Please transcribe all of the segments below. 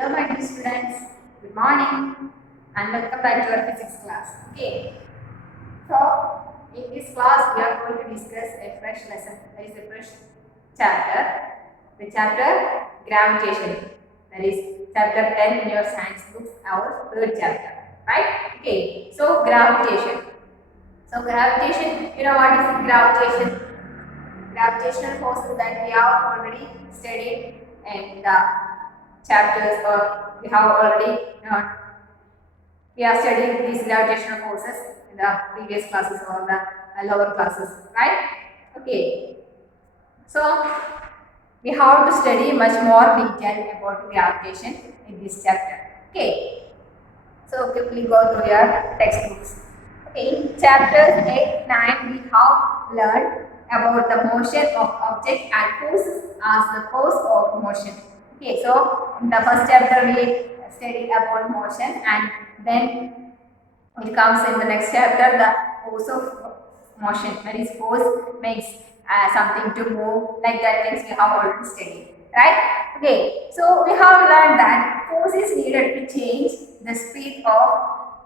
Hello my dear students, good morning and welcome back to our physics class. Okay, so in this class we are going to discuss a fresh lesson, that is a fresh chapter, the chapter gravitation, that is chapter 10 in your science books, our third chapter, right? Okay, so gravitation. So gravitation, you know what is gravitation? Gravitational forces that we have already studied in the chapters, or we have already we have studied these gravitational forces in the previous classes or the lower classes, right? Okay, so we have to study much more detail about gravitation in this chapter. Okay, so quickly go through your textbooks. Okay, in chapters 8, 9, we have learned about the motion of object and forces as the cause of motion. Okay, so in the first chapter we studied about motion, and then it comes in the next chapter the force of motion. That is, force makes something to move, like that things we have already studied, right? Okay, so we have learned that force is needed to change the speed of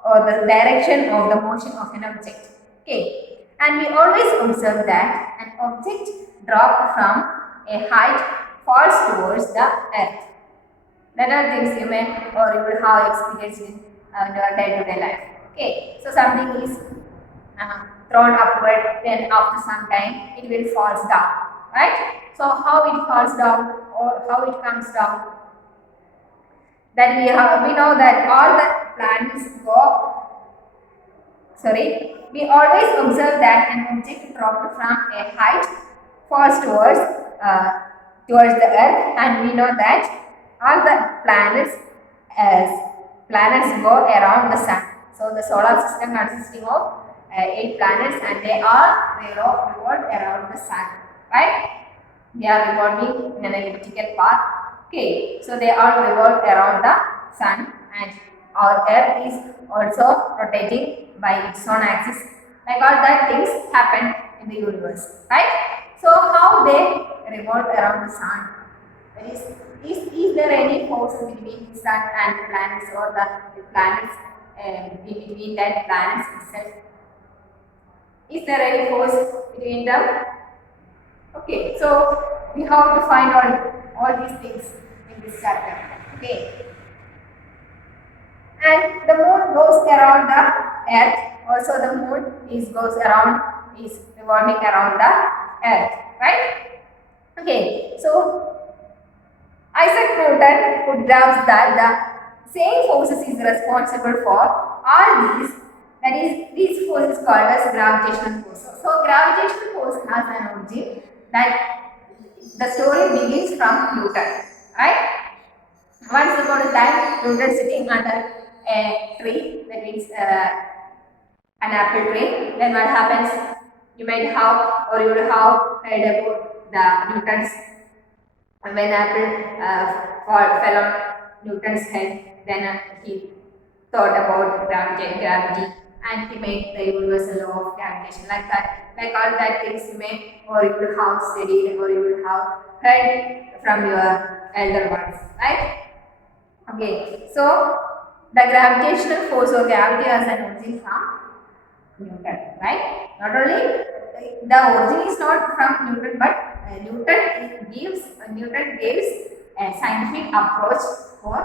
or the direction of the motion of an object. Okay, and we always observe that an object dropped from a height falls towards the earth. That are things you may or you will have experienced in your day-to-day life. Okay, so something is thrown upward, then after some time it will falls down, right? So how it falls down or how it comes down? That we know that all the planets go. Sorry, we always observe that an object dropped from a height falls towards the earth, and we know that all the planets go around the sun. So the solar system consisting of 8 planets, and they revolve around the sun, right? They are revolving in an elliptical path. Okay, so they all revolve around the sun, and our earth is also rotating by its own axis. Like all that things happen in the universe, right? So how they revolve around the sun? That is there any force between the sun and the planets, or the planets in between that planets itself? Is there any force between them? Okay, so we have to find all these things in this chapter. Okay, and the moon goes around the earth. Also, the moon is revolving around the earth, right? Okay, so Isaac Newton observes that the same forces is responsible for all these. That is, these forces called as gravitational force. So, gravitational force has an origin. That the story begins from Newton, right? Once upon a time, Newton sitting under a tree, that means an apple tree. Then what happens? You might have, or you would have heard about the Newton's, when apple fell on Newton's head. Then he thought about gravity, and he made the universal law of gravitation, like that. Like all that things you may, or you would have studied, or you would have heard from your elder ones, right? Okay, so the gravitational force or gravity has an origin from Newton, right? Not only the origin is not from Newton, but Newton gives a scientific approach for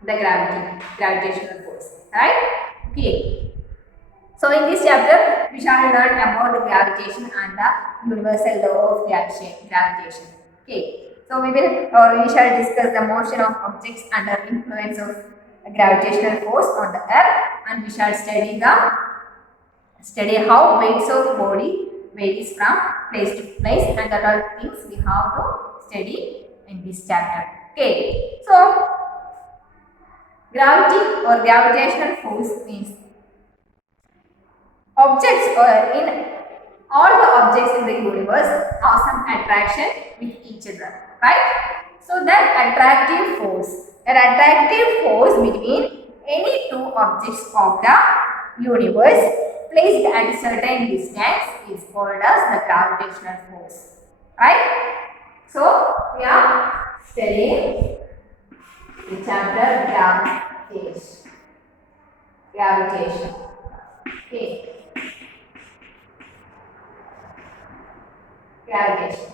the gravitational force, right? Okay. So in this chapter, we shall learn about the gravitation and the universal law of gravitation. Okay. So we shall discuss the motion of objects under influence of gravitational force on the earth, and we shall study how weights of body varies from place to place, and that are things we have to study in this chapter. Okay. So gravity or gravitational force means objects, or in all the objects in the universe have some attraction with each other, right? So that attractive force between any two objects of the universe placed at a certain distance is called as the gravitational force, right? So we are studying The chapter gravitation. Gravitation. Okay. Gravitation.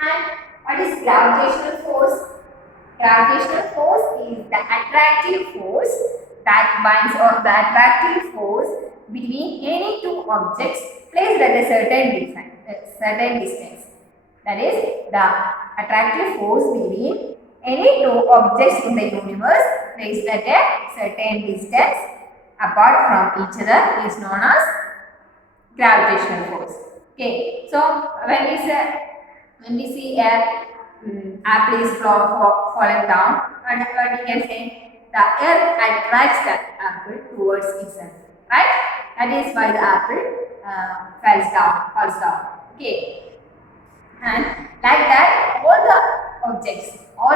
And what is gravitational force? Gravitational force is the attractive force that binds, or the attractive force between any two objects placed at a certain distance. That is, the attractive force between any two objects in the universe placed at a certain distance apart from each other is known as gravitational force. Okay, so when we see a apple is falling down, and what we can say, the earth attracts that apple towards itself, right? That is why the apple falls down. Okay, and like that, all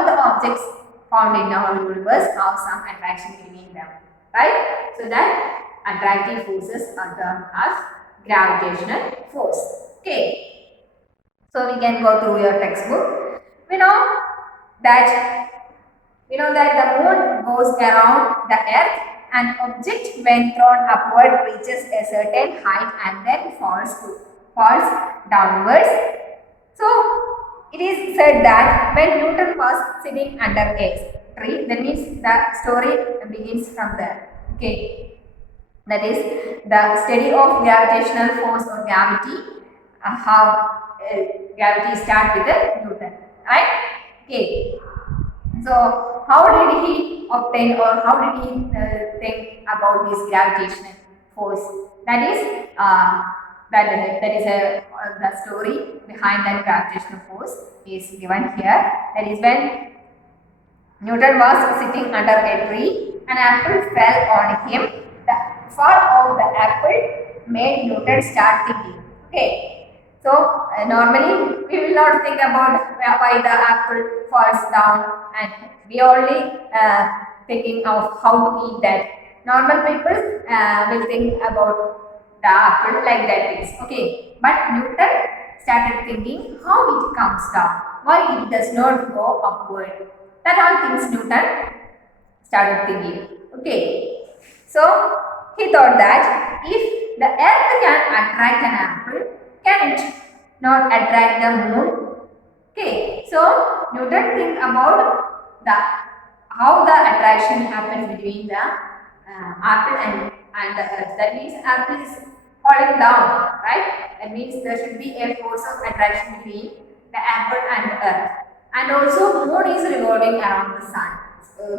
the objects found in our universe have some attraction between them, right? So that attractive forces are termed as gravitational force. Okay, so we can go through your textbook. We know that the moon goes around the earth. An object when thrown upward reaches a certain height and then falls downwards. So it is said that when Newton was sitting under a tree, that means the story begins from there. Okay, that is the study of gravitational force or gravity, how gravity starts with the Newton, right? Okay, so how did he obtain, or how did he think about this gravitational force? That is the story behind that gravitational force is given here. That is, when Newton was sitting under a tree, an apple fell on him. The fall of the apple made Newton start thinking. Okay, so normally we will not think about why the apple falls down, and we only thinking of how to eat that. Normal people will think about the apple like that is. Okay, but Newton started thinking how it comes down, why it does not go upward. That all things Newton started thinking. Okay, so he thought that if the earth can attract an apple, can it not attract the moon? Okay, so Newton think about the how the attraction happens between the apple and the earth. That means apple is falling down, right? That means there should be a force of attraction between the apple and the earth. And also moon is revolving around the sun.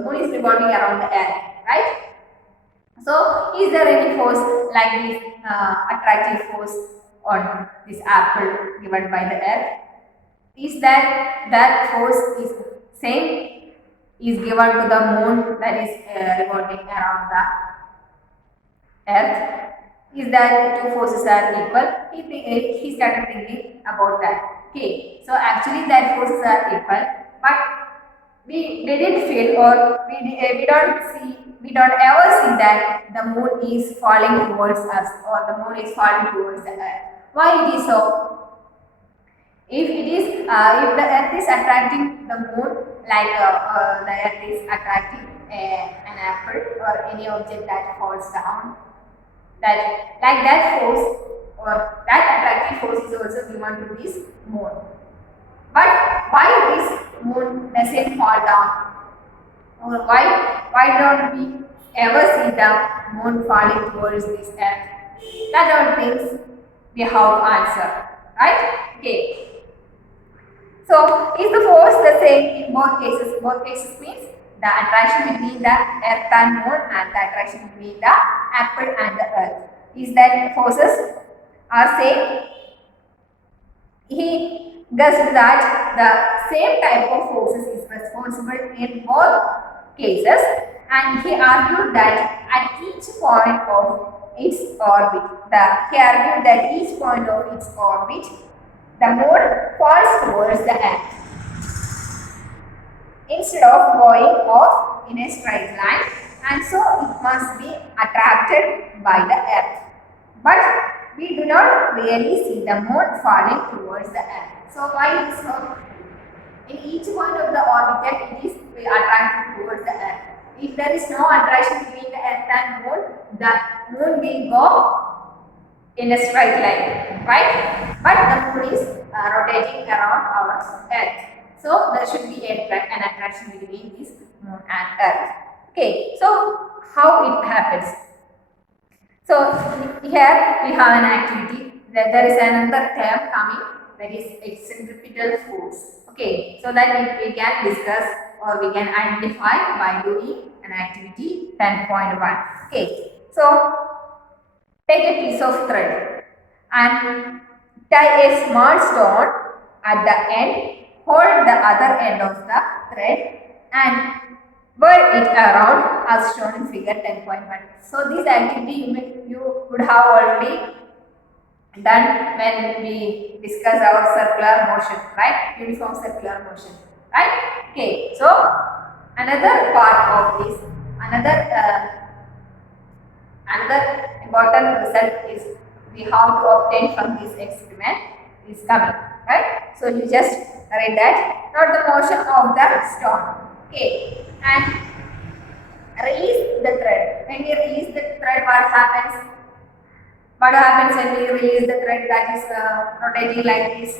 Moon is revolving around the earth, right? So is there any force like this attractive force on this apple given by the earth? Is that force is same is given to the moon that is revolving around the earth? Is that two forces are equal? He started thinking about that. Okay, so actually that forces are equal, but we didn't feel, or we don't ever see that the moon is falling towards us, or the moon is falling towards the earth. Why it is so? If the earth is attracting the moon, like the earth is attracting an apple or any object that falls down, that force or that attractive force is also given to this moon. But why this moon doesn't fall down? Or why don't we ever see the moon falling towards this earth? That are things we have to answer, right? Okay. So is the force the same in both cases? Both cases means the attraction between the earth and moon, and the attraction between the apple and the earth. Is that forces are same? He guessed that the same type of forces is responsible in both cases, and he argued that at each point of its orbit, the moon falls towards the earth instead of going off in a straight line, and so it must be attracted by the earth. But we do not really see the moon falling towards the earth. So why it is so? In each point of the orbital, it is be attracted towards the earth. If there is no attraction between the earth and moon, the moon will go in a straight line, right? But the moon is rotating around our earth. So there should be an attraction between this moon and earth. Okay, so how it happens? So here we have an activity. There is another term coming, that is centripetal force. Okay, so that we can discuss or we can identify by doing an activity 10.1. Okay, so take a piece of thread and tie a small stone at the end, hold the other end of the thread and whirl it around as shown in figure 10.1. So this activity you would have already done when we discuss our circular motion, right? Uniform circular motion, right? Okay, so another part of this, another important result is we have to obtain from this experiment is coming, right? So you just write that, not the motion of the stone. Okay, and release the thread. When you release the thread, what happens? What happens when we release the thread that is rotating like this?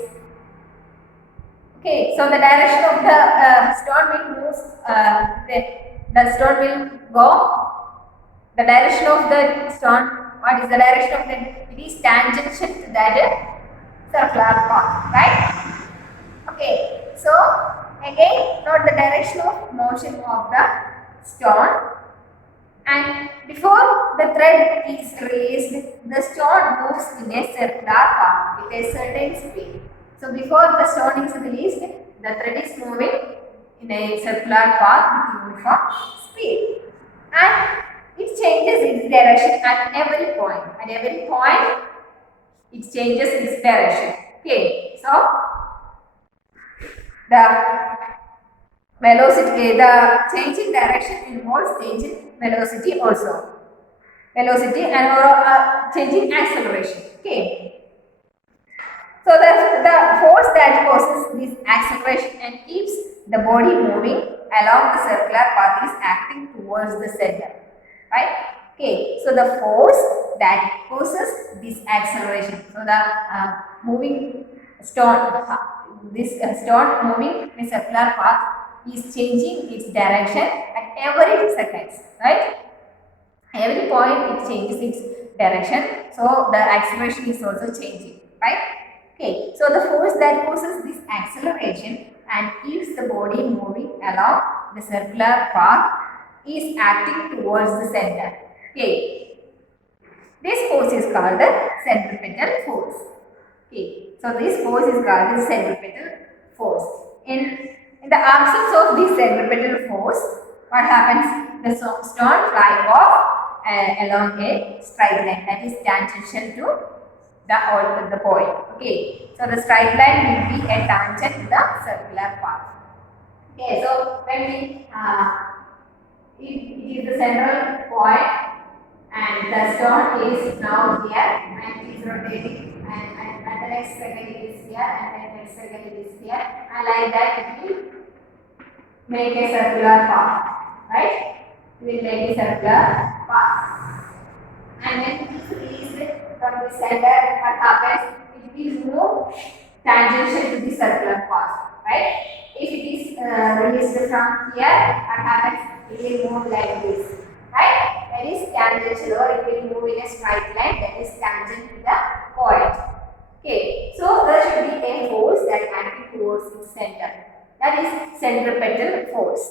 Okay, so the direction of the stone will move, the stone will go. The direction of the stone, what is the direction of the? It is tangential to that circular path, right? Okay, so again, note the direction of motion of the stone. And before the thread is released, the stone moves in a circular path with a certain speed. So before the stone is released, the thread is moving in a circular path with uniform speed. And it changes its direction at every point. At every point, it changes its direction. Okay, so the velocity, the change in direction involves change in velocity also. Velocity and changing acceleration. Okay. So the force that causes this acceleration and keeps the body moving along the circular path is acting towards the center. Right? Okay. So the force that causes this acceleration. So the moving stone, this stone moving in a circular path is changing its direction at every seconds, right? Every point it changes its direction, so the acceleration is also changing, right? Okay, so the force that causes this acceleration and keeps the body moving along the circular path is acting towards the center. Okay, this force is called the centripetal force. Okay, so this force is called the centripetal force. In the absence of this centripetal force, what happens? The stone fly off along a straight line that is tangential to the point. Okay, so the straight line will be a tangent to the circular path. Okay, so when it is the central point and the stone is now here and it is rotating and the next second it is here and then next second it is here and like that it will make a circular path, right? It will make a circular path. And when it is released from the center, what happens? It will move tangential to the circular path, right? If it is released from here, what happens? It will move like this, right? That is tangential, or it will move in a straight line that is tangent to the point. Okay, so there should be a force that acting towards its center. That is centripetal force.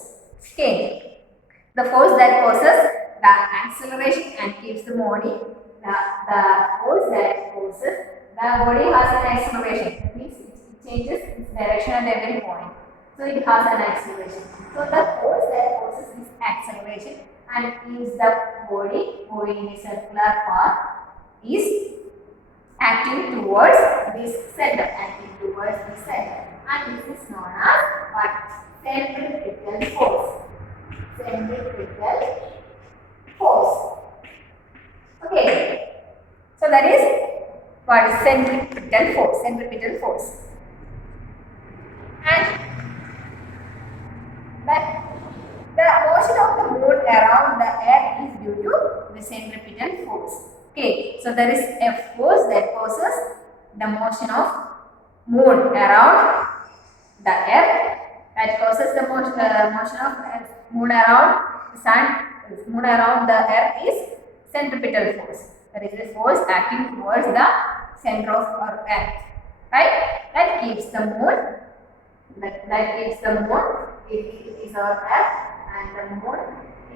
Okay, the force that causes the acceleration and keeps the body. The force that causes the body has an acceleration. That means it changes its direction at every point. So it has an acceleration. So the force that causes this acceleration and keeps the body moving in a circular path is acting towards this center, and this is known as what? Centripetal force. Centripetal force. Okay, so that is what is centripetal force. Centripetal force, and around the earth is due to the centripetal force. Okay, so there is a force that causes the motion of moon around the earth, that causes the motion of moon around the sun, moon around the earth is centripetal force. There is a force acting towards the center of our earth, right? That keeps the moon, it is our earth, and the moon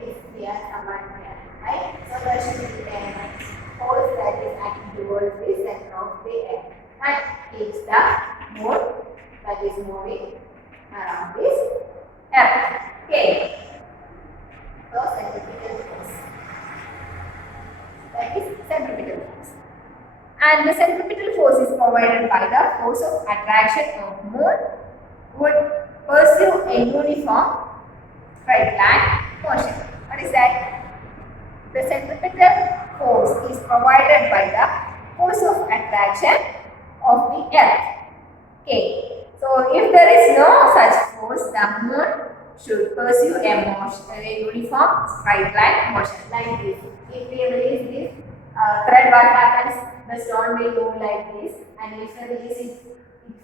is here somewhere here, right? So there should be a force that is acting towards the center of the earth. That keeps the moon that is moving around this earth. Okay. So centripetal force. That is centripetal force. And the centripetal force is provided by the force of attraction of moon would pursue a uniform straight line motion. What is that? The centripetal force is provided by the force of attraction of the earth. Okay. So if there is no such force, the moon should pursue a uniform straight line motion like this. If we release this thread, what happens? The stone will move like this, and if we release it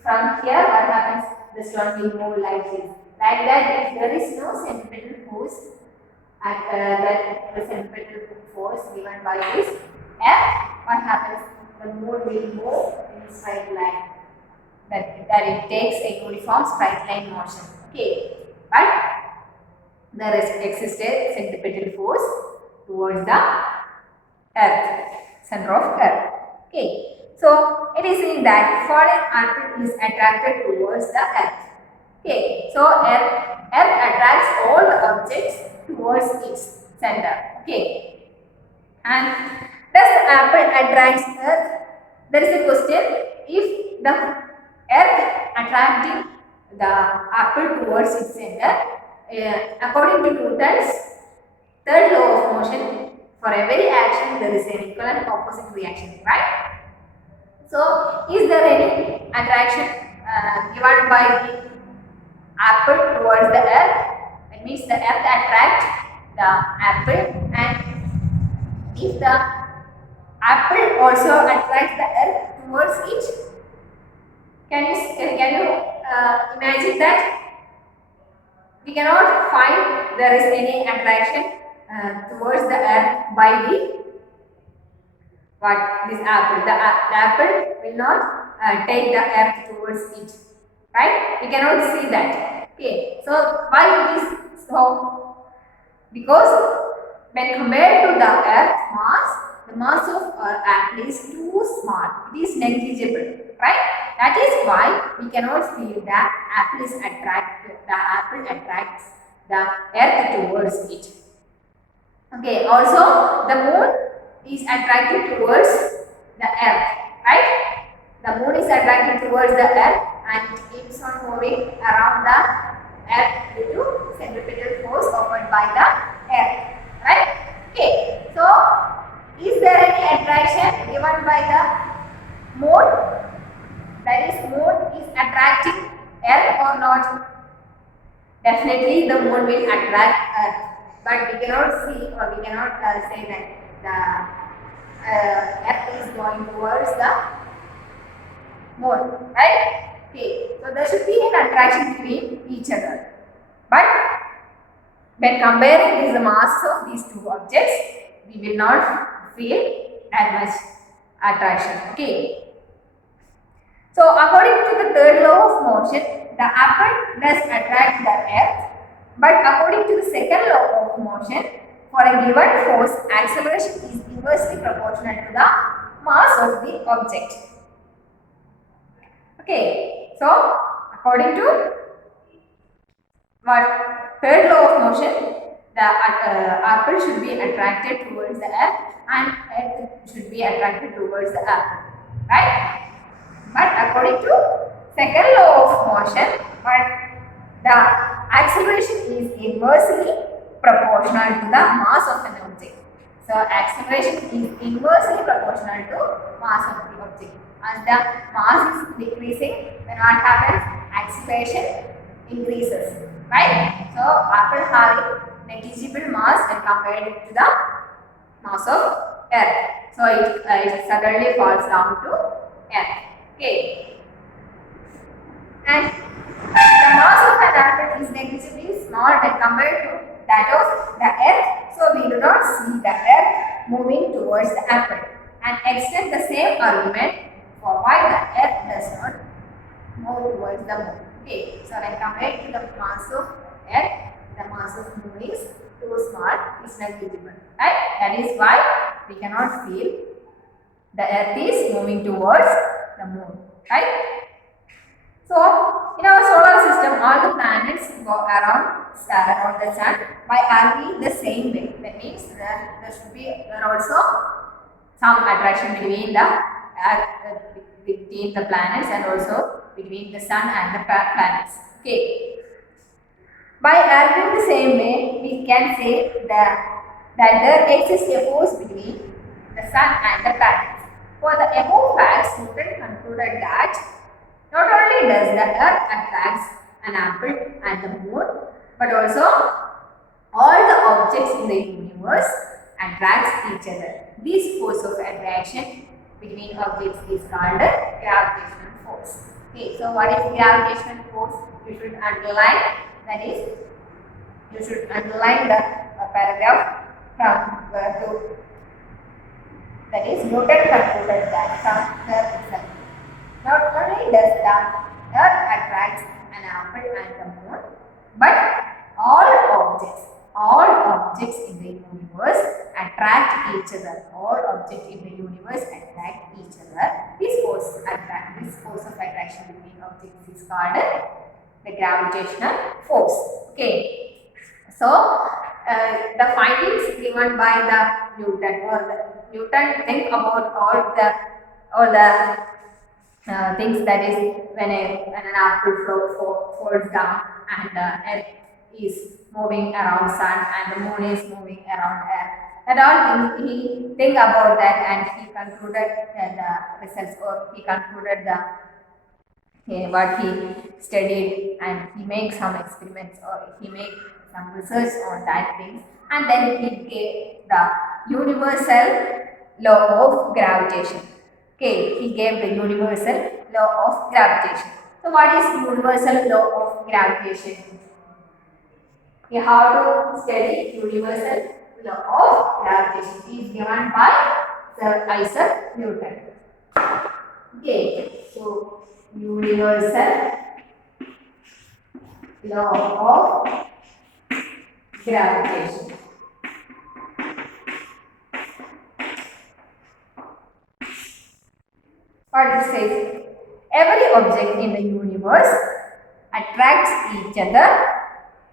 from here, what happens? The stone will move like this. Like that, if there is no centripetal force, the centripetal force given by this F, what happens? The moon will move in straight line. That it takes a uniform straight line motion. Okay, but there exists a centripetal force towards the earth, center of earth. Okay, so it is in that falling apple is attracted towards the earth. Okay, so earth attracts all the objects towards its center. Okay, and does the apple attract earth? There is a question. If the earth attracting the apple towards its center, according to Newton's third law of motion, for every action there is an equal and opposite reaction, right? So, is there any attraction given by the apple towards the earth? That means the earth attracts the apple, and if the apple also attracts the earth towards it, can you imagine that? We cannot find there is any attraction towards the earth by this apple. The apple will not take the earth towards it, right? We cannot see that. Okay, so why it is so? Because when compared to the earth mass, the mass of our apple is too small. It is negligible, right? That is why we cannot feel the apple attracts the earth towards it. Okay, also the moon is attracted towards the earth, right? The moon is attracted towards the earth and it keeps on moving around the earth due to centripetal force offered by the earth, right? Okay, so is there any attraction given by the moon? That is, moon is attracting earth or not? Definitely the moon will attract earth, but we cannot see or we cannot say that the earth is going towards the moon, right? Okay, so there should be an attraction between each other. But when comparing the masses of these two objects, we will not feel that much attraction. Okay. So according to the third law of motion, the apple does attract the earth, but according to the second law of motion, for a given force, acceleration is inversely proportional to the mass of the object. Okay, so according to third law of motion, the apple should be attracted towards the earth and earth should be attracted towards the apple, right? But according to second law of motion, the acceleration is inversely proportional to the mass of an object. So acceleration is inversely proportional to mass of the object. As the mass is decreasing, then what happens? Acceleration increases, right? So apple having negligible mass when compared to the mass of Earth. So it suddenly falls down to Earth. Okay. And the mass of an apple is negligibly small when compared to that of the Earth. So we do not see the Earth moving towards the apple, and extend the same argument for why the Earth does not move towards the moon. Okay, so when compared to the mass of Earth, the mass of moon is too small, is negligible. Right? That is why we cannot feel the Earth is moving towards the moon. Right? So, in our solar system, all the planets go around the sun by arguing the same way. That means that there also some attraction between the planets and also between the sun and the planets. Okay. By arguing the same way, we can say that there exists a force between the sun and the planets. For the above facts, Newton concluded that not only does the Earth attract an apple and the moon, but also all the objects in the universe attract each other. This force of attraction between objects is called gravitational force. Okay, so what is gravitational force? You should underline, that is, you should underline the paragraph from to, that is, Newton concluded that from the result. Not only does the Earth attract an apple and the moon, but all objects in the universe attract each other. All objects in the universe attract each other. This force of attraction between objects is called the gravitational force. Okay. So the findings given by the Newton think about all the things, that is, when an apple falls down and Earth is moving around sun and the moon is moving around Earth. That all things he think about that, and he concluded the results, or he concluded what he studied, and he made some experiments, or he made some research on that things, and then he gave the universal law of gravitation. Okay, he gave the universal law of gravitation. So what is universal law of gravitation? You have to study universal law of gravitation. It is given by Sir Isaac Newton. Okay, so universal law of gravitation. What it says? Every object in the universe attracts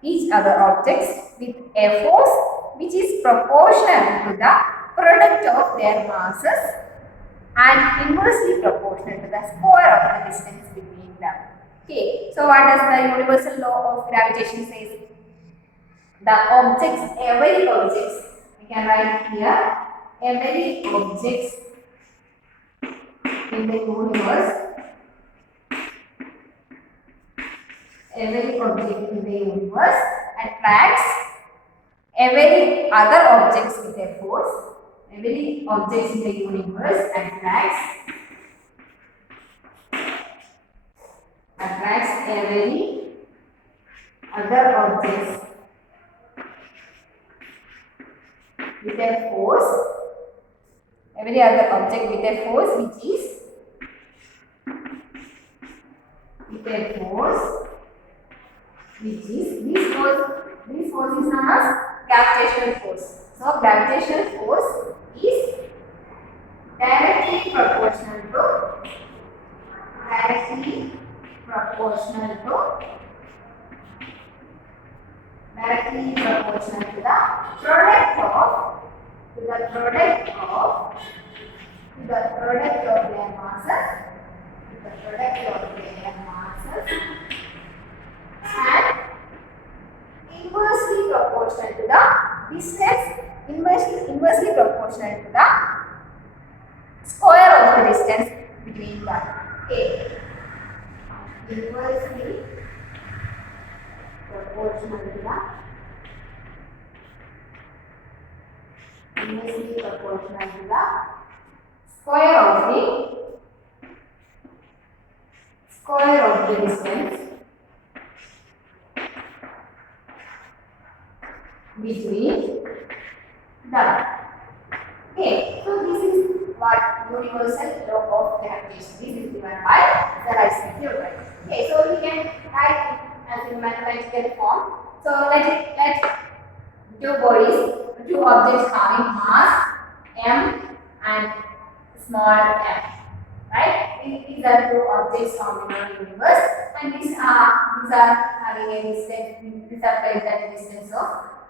each other objects with a force which is proportional to the product of their masses and inversely proportional to the square of the distance between them. Okay, so what does the universal law of gravitation say? The objects, every objects, we can write here, every objects in the universe, every object in the universe attracts every other objects with a force. Every object in the universe attracts every other objects with a force. Every other object with a force which is this force is known as gravitational force. So gravitational force is directly proportional to the product of their masses, and inversely proportional to the distance, inversely proportional to the square of the distance between them. Okay. Inversely proportional to the inversely proportional to the square of the distance between them. Okay, so this is what universal law of gravitation. This is given by the Einstein theorem. Okay, so we can write it as in mathematical form. So let two objects having mass m and small m. Right? These are two objects found in our universe, and these are having a distance. These are placed at a distance of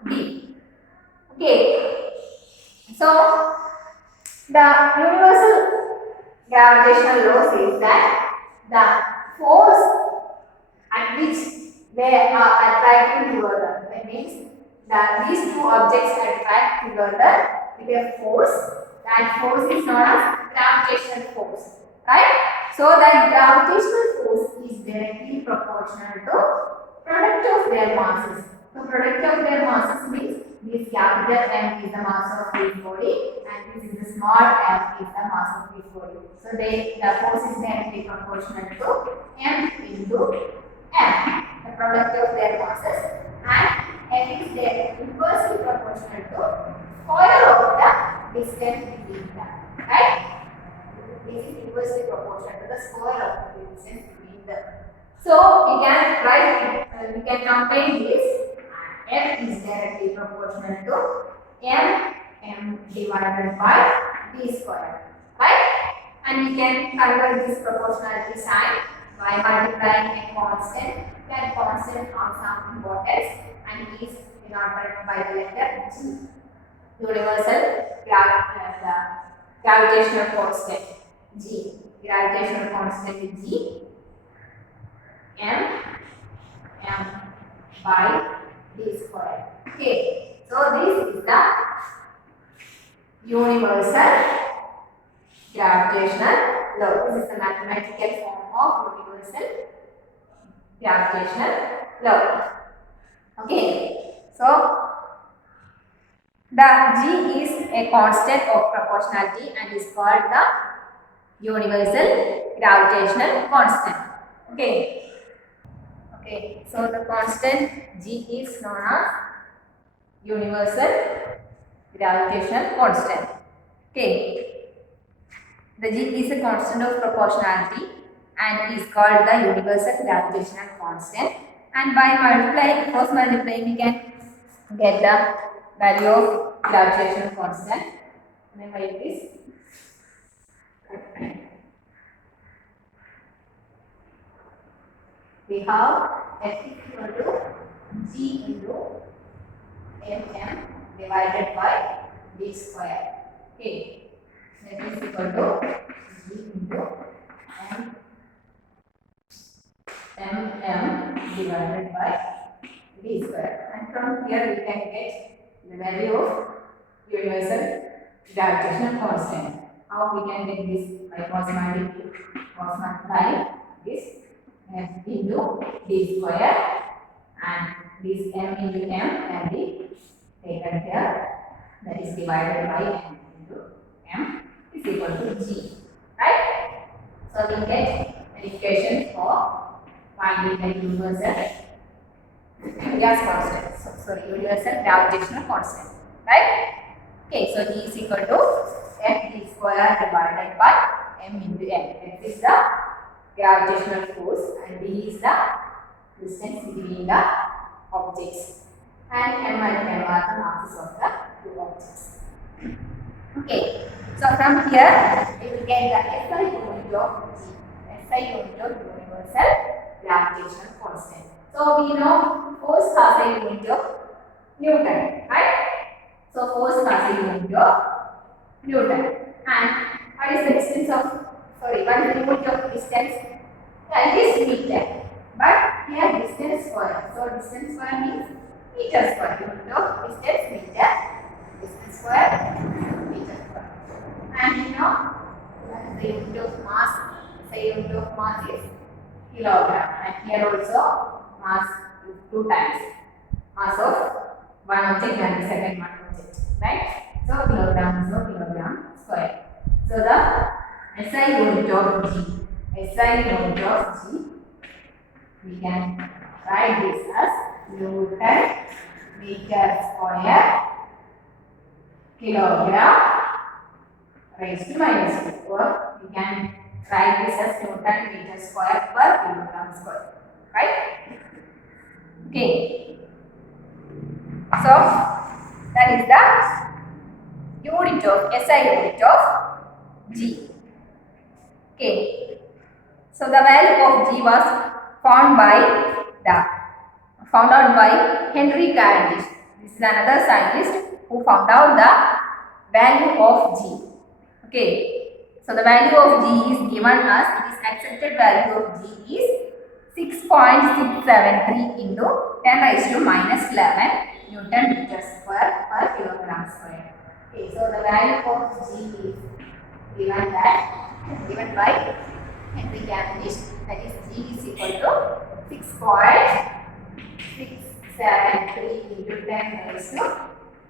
d. Okay. So the universal gravitational law says that the force at which they are attracting together, that means that these two objects attract together with a force. That force is known as gravitational force, right? So that gravitational force is directly proportional to product of their masses. So product of their masses means this capital M is the mass of this body and this is the small m is the mass of this body. So the force is directly proportional to m into m, the product of their masses, and m is inversely proportional to square of the distance between them. Right? This is inversely proportional to the square of the distance between them. So we can write, we can combine this. M is directly proportional to m divided by d square, right? And we can convert this proportionality sign by multiplying a constant. That constant has some importance and is denoted by the letter G. Universal gravitational constant G. Gravitational constant G. M by d square. Okay, so this is the universal gravitational law. This is the mathematical form of universal gravitational law. Okay, so the G is a constant of proportionality and is called the universal gravitational constant. Okay. Okay, so the constant G is known as universal gravitational constant. Okay, the G is a constant of proportionality and is called the universal gravitational constant. And by multiplying, cross multiplying, we can get the value of gravitational constant. And then write this. We have F equal to G into mm divided by d square. Okay, F is equal to G into mm divided by d square. And from here we can get the value of universal gravitational constant. How we can get this? By cross multiplying this m into d square, and this m into m can be taken here, that is divided by m into m is equal to g, right? So we get an equation for finding the universal gas constant, universal gravitational constant, right? Okay, so g is equal to f d square divided by m into m. F is the gravitational force and d is the distance between the objects, and m and m are the masses of the two objects. Okay, so from here we will get the SI unit of G, SI unit of universal gravitational constant. So we know force has a unit of Newton, right? So force has a unit of Newton, and what is the distance of, what is the unit of distance? It is meter, but here distance square. So distance square means meter square. Unit of distance meter, distance square meter square. And you know the unit of mass. The unit of mass is kilogram, and here also mass is 2 times mass of one object and the second one object, right? So kilogram is no kilogram square. So the SI unit of G, SI unit of G, we can write this as Newton meter square kilogram raised to minus 2, or we can write this as Newton meter square per kilogram square, right? Okay. So that is the unit of SI unit of G. Okay. So the value of G was found out by Henry Cavendish. This is another scientist who found out the value of G. Okay. So the value of G is given as, it is accepted value of G is 6.673 into 10 raised to minus 11 Newton meter square per kilogram square. Okay, so the value of G is given by Henry Cavendish, that is G is equal to 6.673 into 10 raised to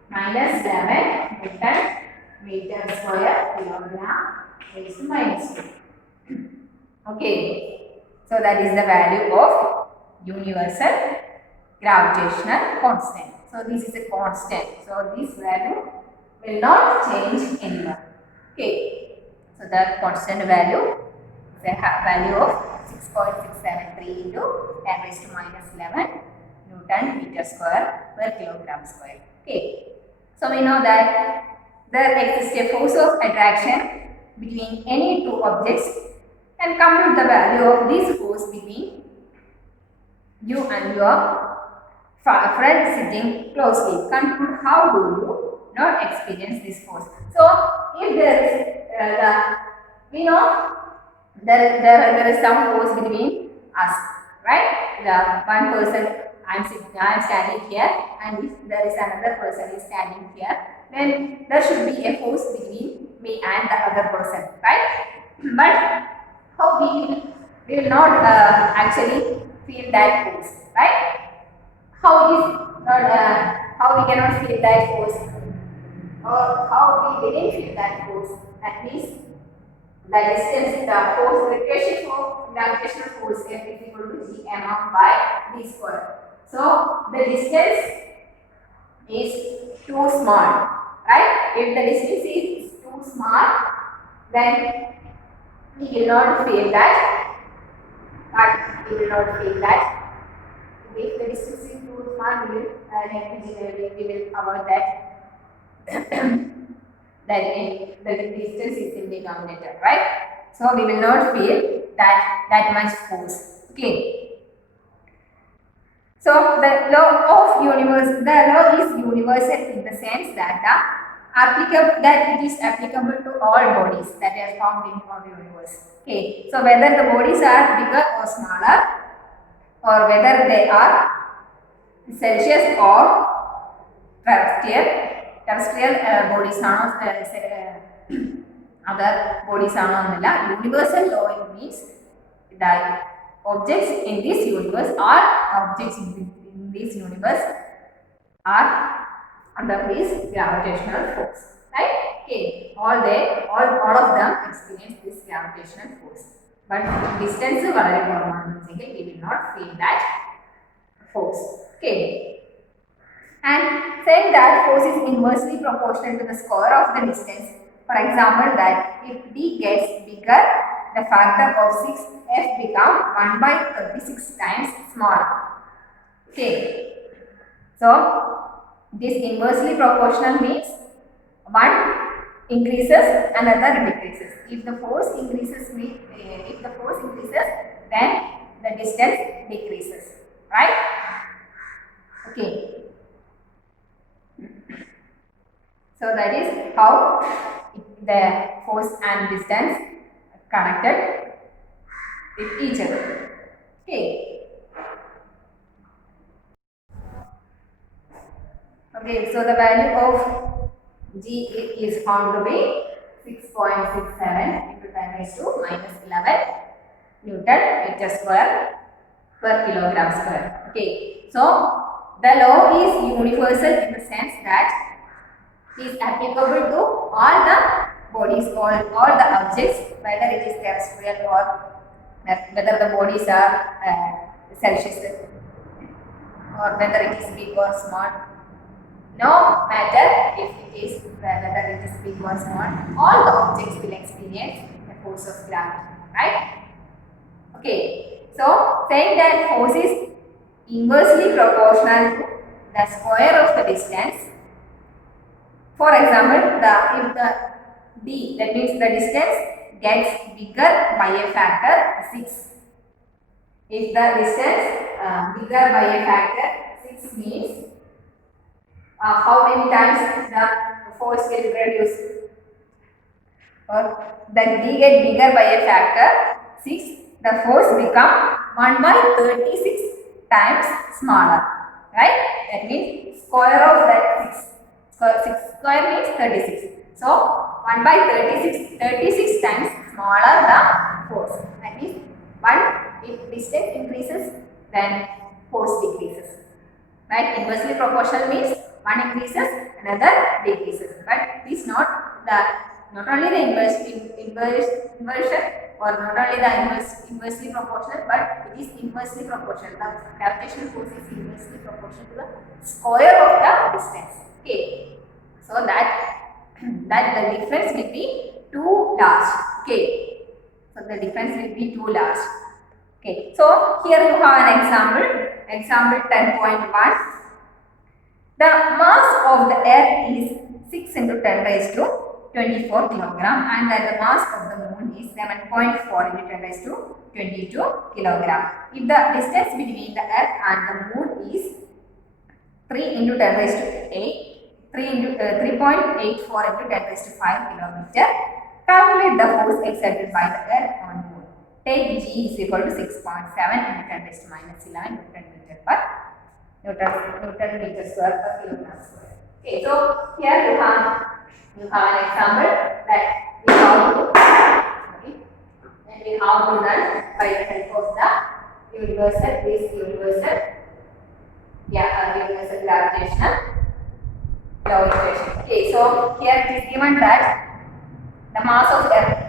minus 11 Newton meter square kilogram raised to minus 2. Okay, so that is the value of universal gravitational constant. So this is a constant. So this value will not change anymore. Okay, so the constant value is a value of 6.673 into 10 raised to minus 11 Newton meter square per kilogram square. Okay, so we know that there exists a force of attraction between any two objects, and compute the value of this force between you and your friend sitting closely. Compute how do you not experience this force. So if there is we know there is some force between us, right? The one person, I am standing here, and if there is another person is standing here, then there should be a force between me and the other person, right? But how we will not actually feel that force, right? How we cannot feel that force, or how we didn't feel that force? That means the distance, the force, gravitational force F is equal to G amount by D square. So the distance is too small, right? If the distance is too small, then we will not feel that. If the distance is too small, we will avoid that. that the distance is in the denominator, right? So we will not feel that much force. Okay. So the law is universal in the sense that it is applicable to all bodies that are found in our universe. Okay. So whether the bodies are bigger or smaller, or whether they are celsius or terrestrial bodies other bodies universal law means that objects in this universe are under this gravitational force, right? Okay, all of them experience this gravitational force, but distance we will not feel that force. Okay, and saying that force is inversely proportional to the square of the distance. For example, that if D gets bigger, the factor of 6F become 1 by 36 times smaller. Okay, so this inversely proportional means one increases, another decreases. If the force increases, then the distance decreases, right? Okay. So that is how the force and distance connected with each other. Okay. Okay, so the value of G is found to be 6.67 into 10 raised to minus 11 Newton meter square per kilogram square. Okay, so the law is universal in the sense that is applicable to all the bodies, all the objects, whether it is terrestrial or whether the bodies are celestial or whether it is big or small. No matter if it is whether it is big or small, all the objects will experience the force of gravity, right? Okay, so saying that force is inversely proportional to the square of the distance. For example, if the d, that means the distance gets bigger by a factor 6. If the distance bigger by a factor 6 means how many times the force will reduce, or that d get bigger by a factor 6, the force become 1 by 36 times smaller, right? That means square of that 6. 6 square means 36. So 1 by 36 times smaller the force. That means if distance increases, then force decreases. Right? Inversely proportional means one increases, another decreases. But this not only the inversion or not only the inversely proportional, but it is inversely proportional. The gravitational force is inversely proportional to the square of the distance. Okay, so that the difference will be too large. Okay, so the difference will be too large. Okay, so here you have an example 10.1. The mass of the earth is 6 into 10 raised to 24 kilogram, and that the mass of the moon is 7.4 into 10 raised to 22 kilogram. If the distance between the earth and the moon is 3 into 10 raised to 8, 3.84 into 10 raised to 5 kilometer, calculate the force exerted by the earth on moon. Take G is equal to 6.7 into 10 raised to minus 11 Newton meter per Newton meter square per kilogram square. Okay, so here you have an example that we have to run by the help of the universal gravitational law equation. Okay, so here it is given that the mass of earth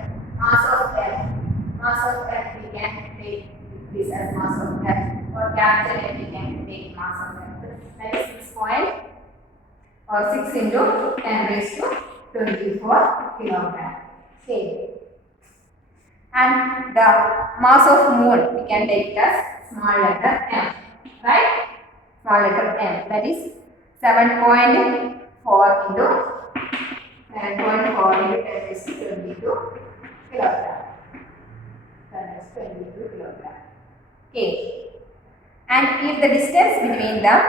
we can take this as mass of earth, or capital F we can take mass of earth, that is 6 into 10 raised to 24 kilogram. Okay, and the mass of moon we can take it as small letter m, right? Small letter m, that is 7.4 into 10 raised to 22 kilogram. 22 kilogram. Okay, and if the distance between them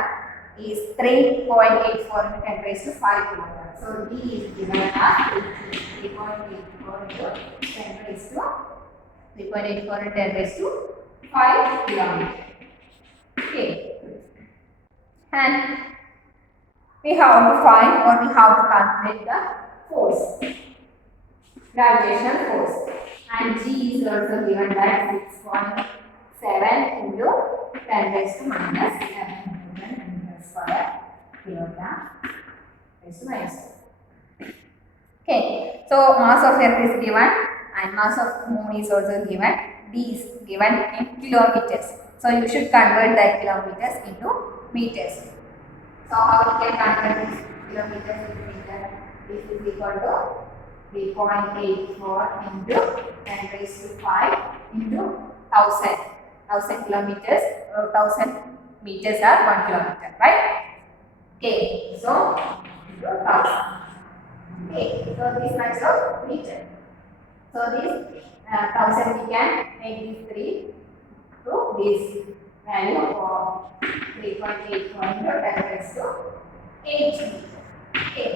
is 3.84 into 10 raised to 5 kilogram, so D is given as 3.84 into 10 raised to 3.84 into 10 raised to 5 kilometer. Okay, and we have to find, or we have to calculate the force, gravitational force, and G is also given that 6.7 into 10 raised to minus 11 Newton meter square kilogram raised to minus 2. Okay, so mass of earth is given and mass of moon is also given. D is given in kilometers. So you should convert that kilometers into meters. So how we can convert this kilometers into meters? This is equal to 3.84 into 10 raised to 5 into 1000 kilometers, or 1000 meters are 1 kilometer, right? Okay, so 1000. Okay, so this much of meter. So this 1000 we can make this 3 to this value of 3.84 into 10 raised to 8 meter. Okay,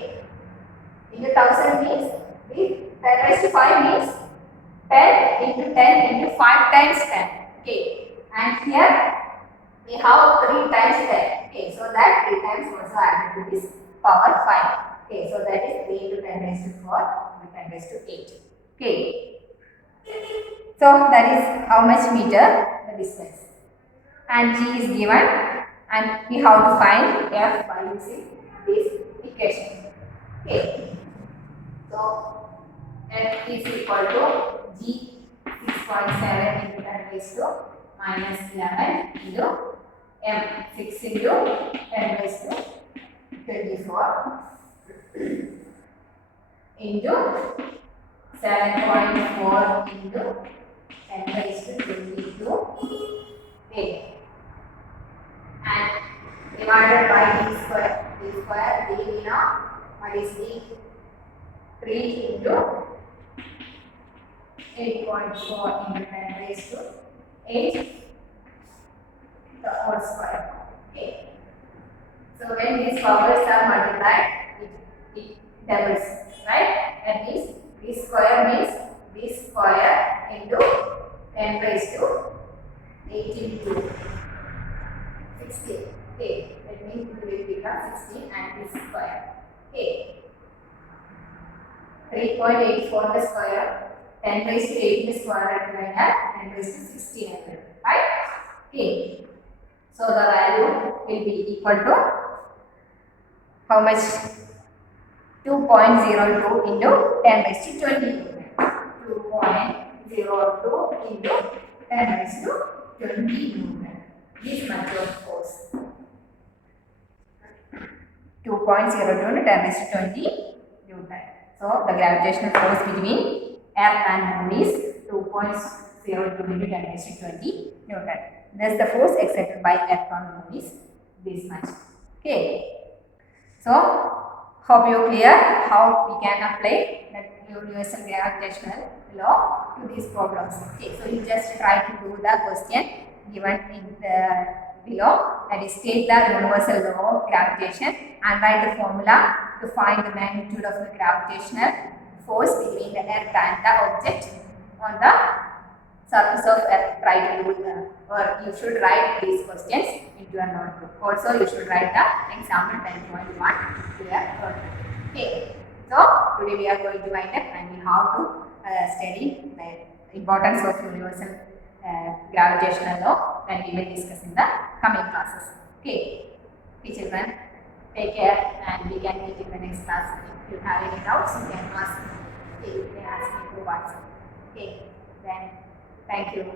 into 1000 means this 10 raised to 5 means 10 into 10 into 5 times 10. Okay, and here we have 3 times 10. Okay, so that 3 times also added to this power 5. Okay, so that is 3 into 10 raised to 4 into 10 raised to 8. Okay, so that is how much meter the distance. And G is given, and we have to find F by using this equation. Okay. So F is equal to G 6.7 into 10 raised to minus 11 into M 6 into 10 raised to 24 into 7.4 into 10 raised to 22 A and divided by D square. D square, D we know what is D? 3 into 8.4 into 10 raised to 8 the whole square. Okay. So when these powers are multiplied, it doubles, right? That means this square means this square into 10 raised to 8 into 16. Okay. That means it will become 16 and this square. Okay. 3.84 the square, 10 raised to 8 the square and 10 raised to 16, right? Okay. So the value will be equal to how much? 2.02 into 10 raised to 20. 2.02 into 10 raised to 20 Newton. This much of force. 2.02 into 10 raised to 20 Newton. So the gravitational force between Earth and Moon is 2.02 into 10 raised to 20 Newton. Thus the force exerted by Earth on Moon is this much. Okay. So hope you clear how we can apply the universal gravitational law to these problems. Okay. So you just try to do the question given in the below, that is state the universal law of gravitation and write the formula to find the magnitude of the gravitational force between the Earth and the object on the surface of Earth. Try to do or you should write these questions into your notebook. Also, you should write the example 10.1 to your notebook. Okay. So today we are going to wind up and how to study the importance of universal gravitational law, and we will discuss in the coming classes. Okay. Okay, children, take care and we can meet in the next class. If you have any doubts, you can ask me. Okay, you can ask me through WhatsApp. Okay, then thank you.